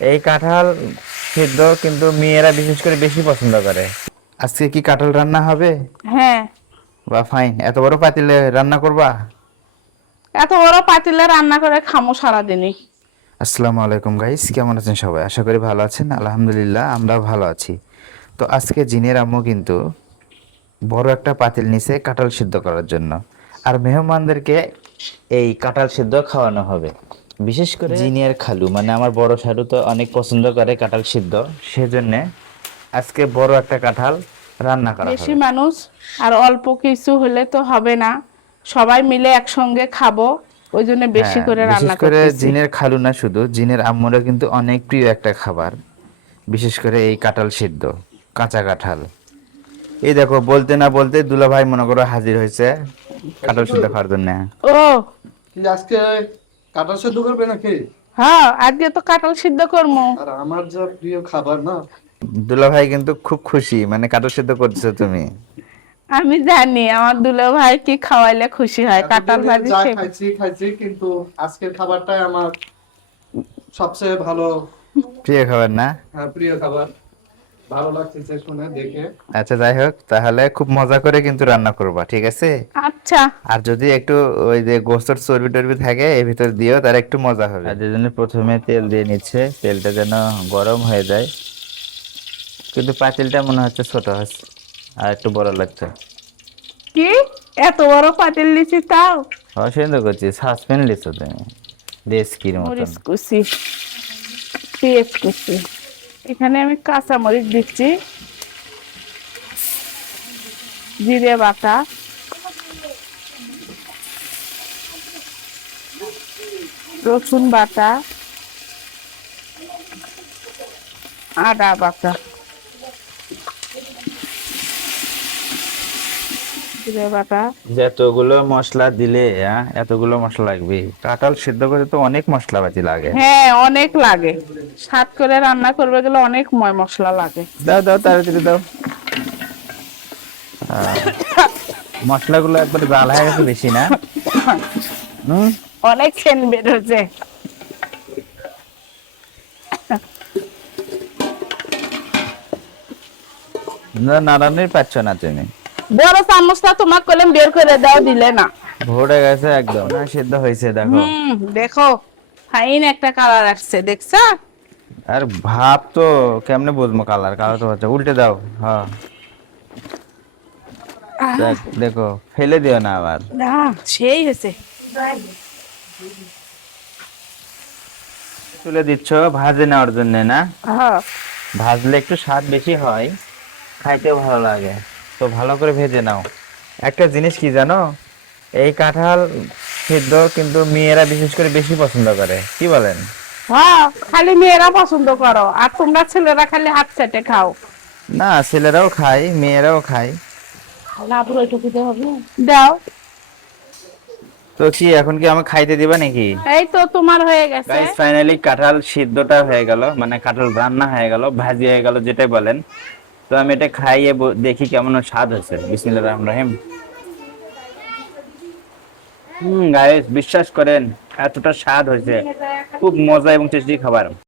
এই কাঁঠাল সিদ্ধ কিন্তু মেয়েরা বিশেষ করে বেশি পছন্দ করে। আজকে কি কাঁঠাল রান্না হবে? হ্যাঁ। বা ফাইন, এত বড় পাতিলে রান্না করবা? এত বড় পাতিলে রান্না করে খামো সারাদিনই। আসসালামু আলাইকুম গাইস, কেমন আছেন সবাই? আশা করি ভালো আছেন। আলহামদুলিল্লাহ আমরা ভালো আছি। তো আজকে জিনের আম্মু কিন্তু বড় একটা পাতিল নিছে কাঁঠাল সিদ্ধ করার জন্য, আর মেহমানদেরকে এই কাঁঠাল সিদ্ধ খাওয়ানো হবে। বিশেষ করে জিনিয়ার খালু মানে আমার বড় শালু তো অনেক পছন্দ করে কাঁঠাল সিদ্ধ, সেজন্য আজকে বড় একটা কাঁঠাল রান্না করা বেশি হবে। মানুষ আর অল্প কিছু হলে তো হবে না, সবাই মিলে একসঙ্গে খাবো, ওই জন্য বেশি হ্যাঁ, করে বিশেষ রান্না করে করতেছি। জিনের খালু না, শুধু জিনের আম্মুরও কিন্তু অনেক প্রিয় একটা খাবার, বিশেষ করে এই কাঁঠাল সিদ্ধ, কাঁচা কাঁঠাল। এই দেখো, বলতে না বলতে দুলা ভাই মনে করো হাজির হয়েছে কাঁঠাল সিদ্ধ খাওয়ার জন্য। ও কি আজকে কাঁঠাল সেদ্ধ করবে নাকি? হ্যাঁ, আজকে তো কাঁঠাল সিদ্ধ করবো। আর আমার যা প্রিয় খাবার না। দুলা ভাই কিন্তু খুব খুশি, মানে কাঁঠাল সিদ্ধ করছো তুমি। আমি জানি আমার দুলা ভাই কি খাওয়াইলে খুশি হয়, কাঁঠাল এতদিনে ভাজি যা সে। খাইছি খাইছি, কিন্তু আজকের খাবারটাই আমার সবচেয়ে ভালো। প্রিয় খাবার না? প্রিয় খাবার। ভালো লাগতেছে শুনে দেখে। আচ্ছা, যাই হোক, তাহলে খুব মজা করে কিন্তু রান্না করবা, ঠিক আছে? আচ্ছা। আর যদি একটু ওই যে গোস্তর চর্বি টর্বি থাকে এর ভিতর দিও, তার একটু মজা হবে। আর যে জন্য প্রথমে তেল দিয়ে নিচ্ছে, তেলটা যেন গরম হয়ে যায়। কিন্তু পাতিলটা মনে হচ্ছে ছোট হচ্ছে, আর একটু বড় লাগছে। কি এত বড় পাতিল লিচি তাও? পছন্দ করছি, সাসপেন্স লিছো তুমি দেশকির মতন। মরিচ কুচি, পেঁয়াজ কুচি, এখানে আমি কাঁচা মরিচ দিচ্ছি, জিরে বাটা, রসুন বাটা, আদা বাটা, জিরে বাটা। যতগুলো মশলা দিলে, এতগুলো মশলা লাগবে? কাঁঠাল সিদ্ধ করে তো অনেক মশলাপাতি লাগে। হ্যাঁ, অনেক লাগে, স্বাদ করে রান্না করবে গেলে অনেক ময় মশলা লাগে। দাও দাও, তাড়াতাড়ি দাও। মশলাগুলো একবারে জাল হয়ে গেছে বেশি না? হুম। অনেক সেন্ট বের হচ্ছে। না, নাড়ানোই পাচ্ছ না তুমি। বড় চামচটা তোমাকে কলম বের করে দাও, দিলে না। ভরে গেছে একদম, না সিদ্ধ হয়েছে দেখো। দেখো, ফাইন একটা কালার আসছে, দেখছা? আর ভাব তো কেমনে বুঝবো? কালার কালার তো হচ্ছে, উল্টে দাও। হ্যাঁ, দেখো, ফেলে দিও না আবার। না, সেই হয়েছে। তুলে দিচ্ছ ভাজে নেওয়ার জন্য না? হ্যাঁ। ভাজলে একটু স্বাদ বেশি হয়, খাইতেও ভালো লাগে। তো ভালো করে ভেজে নাও। একটা জিনিস কি জানো, এই কাঁঠাল সিদ্ধ কিন্তু মেয়েরা বিশেষ করে বেশি পছন্দ করে, কি বলেন? হ্যাঁ, খালি মেয়েরা পছন্দ করো আর তোমরা ছেলেরা খালি হাত চেটে খাও। না, ছেলেরাও খায়, মেয়েরাও খায়। লাবড়ো একটু দিতে হবে, দাও। তো কি এখন কি আমাকে খাইতে দিবা নাকি? এই তো তোমার হয়ে গেছে। গাইস, ফাইনালি কাঁঠাল সিদ্ধটা হয়ে গেল, মানে কাঁঠাল রান্না হয়ে গেল, ভাজি হয়ে গেল, যেটাই বলেন। তো আমি এটা খাইয়ে দেখি কেমন স্বাদ হয়েছে। বিসমিল্লাহির রহমানির রহিম। গাইস, বিশ্বাস করেন, এতটা স্বাদ হয়েছে, খুব মজা এবং টেস্টি খাবার।